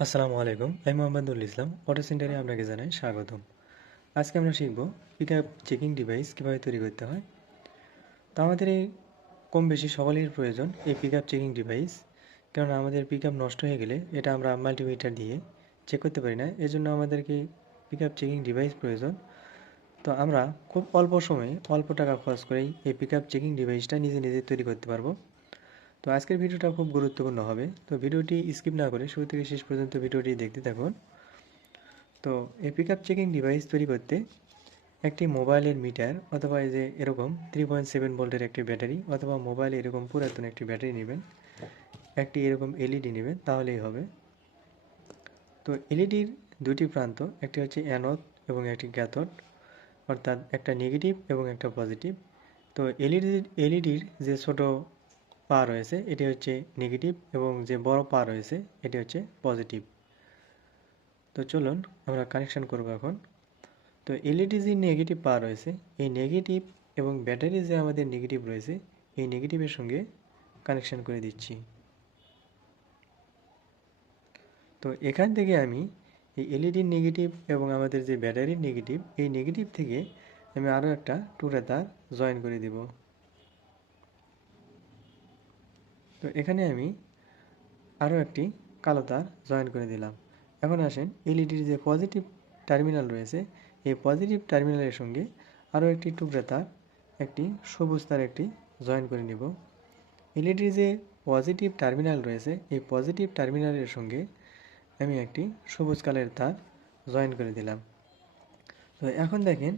আসসালামু আলাইকুম, আমি মোহাম্মদুল ইসলাম অটো সেন্টারে আপনাকে জানাই স্বাগতম। আজকে আমরা শিখব পিক আপ চেকিং ডিভাইস কীভাবে তৈরি করতে হয়। তো আমাদের এই কম বেশি সকলের প্রয়োজন এই পিক আপ চেকিং ডিভাইস কেননা আমাদের পিক আপ নষ্ট হয়ে গেলে এটা আমরা মাল্টিমিটার দিয়ে চেক করতে পারি না, এজন্য আমাদেরকে পিক আপ চেকিং ডিভাইস প্রয়োজন। তো আমরা খুব অল্প সময়ে অল্প টাকা খরচ করেই এই পিক চেকিং ডিভাইসটা নিজে নিজে তৈরি করতে পারব। তো আজকের ভিডিওটা খুব গুরুত্বপূর্ণ হবে। তো ভিডিওটি স্কিপ না করে শুরু থেকে শেষ পর্যন্ত ভিডিওটি দেখতে থাকুন। তো এই পিক আপ চেকিং ডিভাইস তৈরি করতে একটি মোবাইলের মিটার অথবা এই যে এরকম থ্রি পয়েন্ট সেভেন ভোল্টের একটি ব্যাটারি অথবা মোবাইলে এরকম পুরাতন একটি ব্যাটারি নেবেন। একটি এরকম এলইডি নেবেন, তাহলেই হবে। তো এলইডির দুটি প্রান্ত, একটি হচ্ছে অ্যানোড এবং একটি ক্যাথোড অর্থাৎ একটা নেগেটিভ এবং একটা পজিটিভ তো এলইডির এলইডির যে ছোট পা রয়েছে, এটি হচ্ছে নেগেটিভ এবং যে বড় পা রয়েছে, এটি হচ্ছে পজিটিভ তো চলুন আমরা কানেকশন করব এখন। তো এলইডি যে নেগেটিভ পা রয়েছে, এই নেগেটিভ এবং ব্যাটারি যে আমাদের নেগেটিভ রয়েছে, এই নেগেটিভের সঙ্গে কানেকশন করে দিচ্ছি। তো এখান থেকে আমি এই এলইডির নেগেটিভ এবং আমাদের যে ব্যাটারির নেগেটিভ এই নেগেটিভ থেকে আমি আরও একটা টুরে তার জয়েন করে দিব। তো এখানে আমি আরও একটি কালো তার জয়েন করে দিলাম। এখন আসেন এলইডির যে পজিটিভ টার্মিনাল রয়েছে, এই পজিটিভ টার্মিনালের সঙ্গে আরও একটি টুকরা তার, একটি সবুজ তার একটি জয়েন করে নিব। এলইডির যে পজিটিভ টার্মিনাল রয়েছে, এই পজিটিভ টার্মিনালের সঙ্গে আমি একটি সবুজ কালারের তার জয়েন করে দিলাম। তো এখন দেখেন,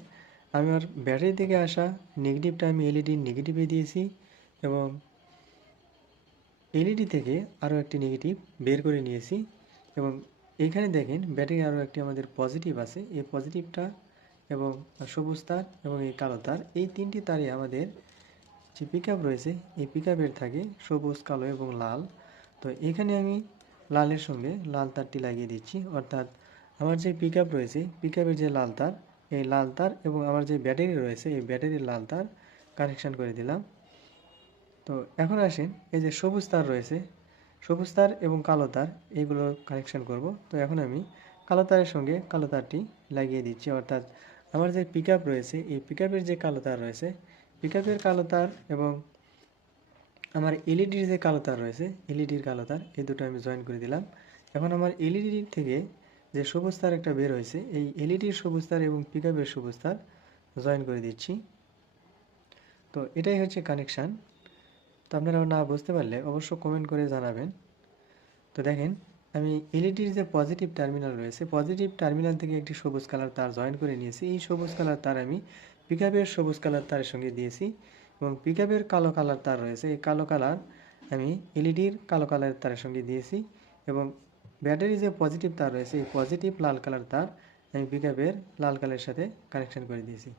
আমার ব্যাটারি থেকে আসা নেগেটিভটা আমি এলইডির নেগেটিভে দিয়েছি এবং এলইডি থেকে আরও একটি নেগেটিভ বের করে নিয়েছি এবং এখানে দেখেন ব্যাটারি আরও একটি আমাদের পজিটিভ আছে। এই পজিটিভটা এবং সবুজ তার এবং এই কালো তার, এই তিনটি তারই আমাদের যে পিক রয়েছে, এই পিক থাকে সবুজ, কালো এবং লাল। তো এখানে আমি লালের সঙ্গে লাল তারটি লাগিয়ে দিচ্ছি। অর্থাৎ আমার যে পিক রয়েছে পিক যে লাল তার, এই লাল তার এবং আমার যে ব্যাটারি রয়েছে, এই ব্যাটারির লাল তার কানেকশান করে দিলাম। তো এখন আসেন, এই যে সবুজ তার রয়েছে, সবুজ তার এবং কালো তার, এইগুলো কানেকশন করব। তো এখন আমি কালো তারের সঙ্গে কালো তারটি লাগিয়ে দিচ্ছি, অর্থাৎ আমার যে পিক রয়েছে, এই পিক যে কালো তার রয়েছে পিক কালো তার এবং আমার এলইডির যে কালো তার রয়েছে এলইডির কালো তার, এই দুটো আমি জয়েন করে দিলাম। এখন আমার এলইডি থেকে যে সবুজ তার একটা বের হয়েছে, এই এলইডির সবুজ তার এবং পিক সবুজ তার জয়েন করে দিচ্ছি। তো এটাই হচ্ছে কানেকশান তো আপনারা না বুঝতে পারলে অবশ্য কমেন্ট করে জানাবেন। তো দেখেন, আমি এলইডির যে পজিটিভ টার্মিনাল রয়েছে পজিটিভ টার্মিনাল থেকে একটি সবুজ কালার তার জয়েন করে নিয়েছি। এই সবুজ কালার তার আমি পিকআপের সবুজ কালার তারের সঙ্গে দিয়েছি এবং পিকআপের কালো কালার তার রয়েছে। এই কালো কালার আমি এলইডির কালো কালারের তারের সঙ্গে দিয়েছি এবং ব্যাটারি যে পজিটিভ তার রয়েছে, এই পজিটিভ লাল কালার তার আমি পিকআপের লাল কালারের সাথে কানেকশন করে দিয়েছি।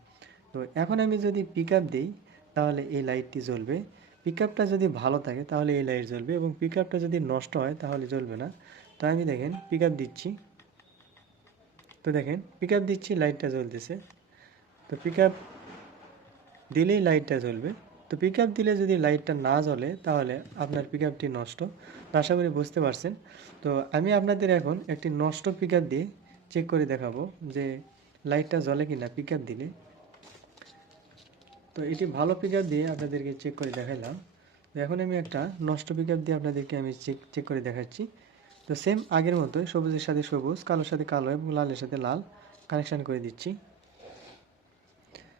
তো এখন আমি যদি পিকআপ দিই, তাহলে এই লাইটটি জ্বলবে। পিক যদি ভালো থাকে, তাহলে এই লাইট জ্বলবে এবং পিক যদি নষ্ট হয়, তাহলে জ্বলবে না। তো আমি দেখেন পিক দিচ্ছি। তো দেখেন পিক দিচ্ছি, লাইটটা জ্বলতেছে। তো পিক দিলেই লাইটটা জ্বলবে। তো পিক দিলে যদি লাইটটা না জ্বলে, তাহলে আপনার পিক নষ্ট। তো আশা করি বুঝতে পারছেন। তো আমি আপনাদের এখন একটি নষ্ট পিক দিয়ে চেক করে দেখাবো যে লাইটটা জ্বলে কি না পিক দিলে। তো এটি ভালো পিক দিয়ে আপনাদেরকে চেক করে দেখাইলাম। তো এখন আমি একটা নষ্ট পিক দিয়ে আপনাদেরকে আমি চেক চেক করে দেখাচ্ছি। তো সেম আগের মতোই সবুজের সাথে সবুজ, কালোর সাথে কালো এবং লালের সাথে লাল কানেকশান করে দিচ্ছি।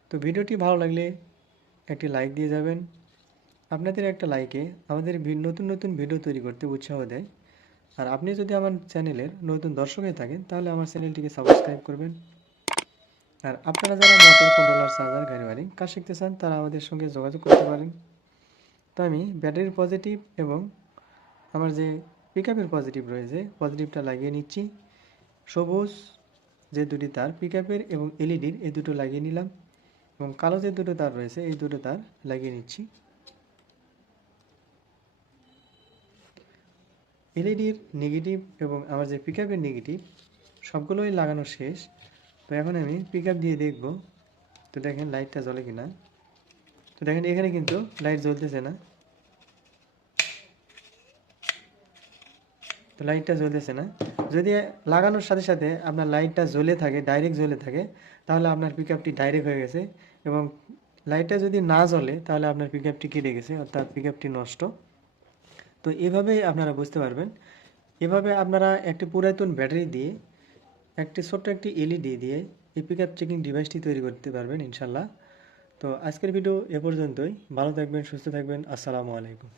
তো ভিডিওটি ভালো লাগলে একটি লাইক দিয়ে যাবেন। আপনাদের একটা লাইকে আমাদের নতুন নতুন ভিডিও তৈরি করতে উৎসাহ দেয়। আর আপনি যদি আমার চ্যানেলের নতুন দর্শক হয়ে থাকেন, তাহলে আমার চ্যানেলটিকে সাবস্ক্রাইব করবেন। আর আপনারা যারা মোটর কন্ট্রোলার চার্জার গাড়ি ওয়ারিং কাজ শিখতে চান তারা আমাদের সঙ্গে যোগাযোগ করতে পারেন। তো আমি ব্যাটারির পজিটিভ এবং আমার যে পিক আপের পজিটিভ রয়েছে পজিটিভটা লাগিয়ে নিচ্ছি। সবুজ যে দুটি তার পিক আপের এবং এলইডির এই দুটো লাগিয়ে নিলাম এবং কালো যে দুটো তার রয়েছে, এই দুটো তার লাগিয়ে নিচ্ছি। এলইডির নেগেটিভ এবং আমার যে পিক নেগেটিভ সবগুলোই লাগানো শেষ। তো এখন আমি পিক দিয়ে দেখব। তো দেখেন লাইটটা জ্বলে কিনা। তো দেখেন এখানে কিন্তু লাইট জ্বলতেছে না। তো লাইটটা জ্বলতেছে না। যদি লাগানোর সাথে সাথে আপনার লাইটটা জ্বলে থাকে ডাইরেক্ট জ্বলে থাকে, তাহলে আপনার পিক ডাইরেক্ট হয়ে গেছে এবং লাইটটা যদি না জ্বলে, তাহলে আপনার পিক আপটি কেটে গেছে, অর্থাৎ পিক আপটি নষ্ট। তো এভাবেই আপনারা বুঝতে পারবেন। এভাবে আপনারা একটি পুরাতন ব্যাটারি দিয়ে একটি ছোট্ট একটি এলইডি দিয়ে এই পিক আপ চেকিং ডিভাইসটি তৈরি করতে পারবেন ইনশাল্লাহ তো আজকের ভিডিও এ পর্যন্তই। ভালো থাকবেন, সুস্থ থাকবেন। আসসালামু আলাইকুম।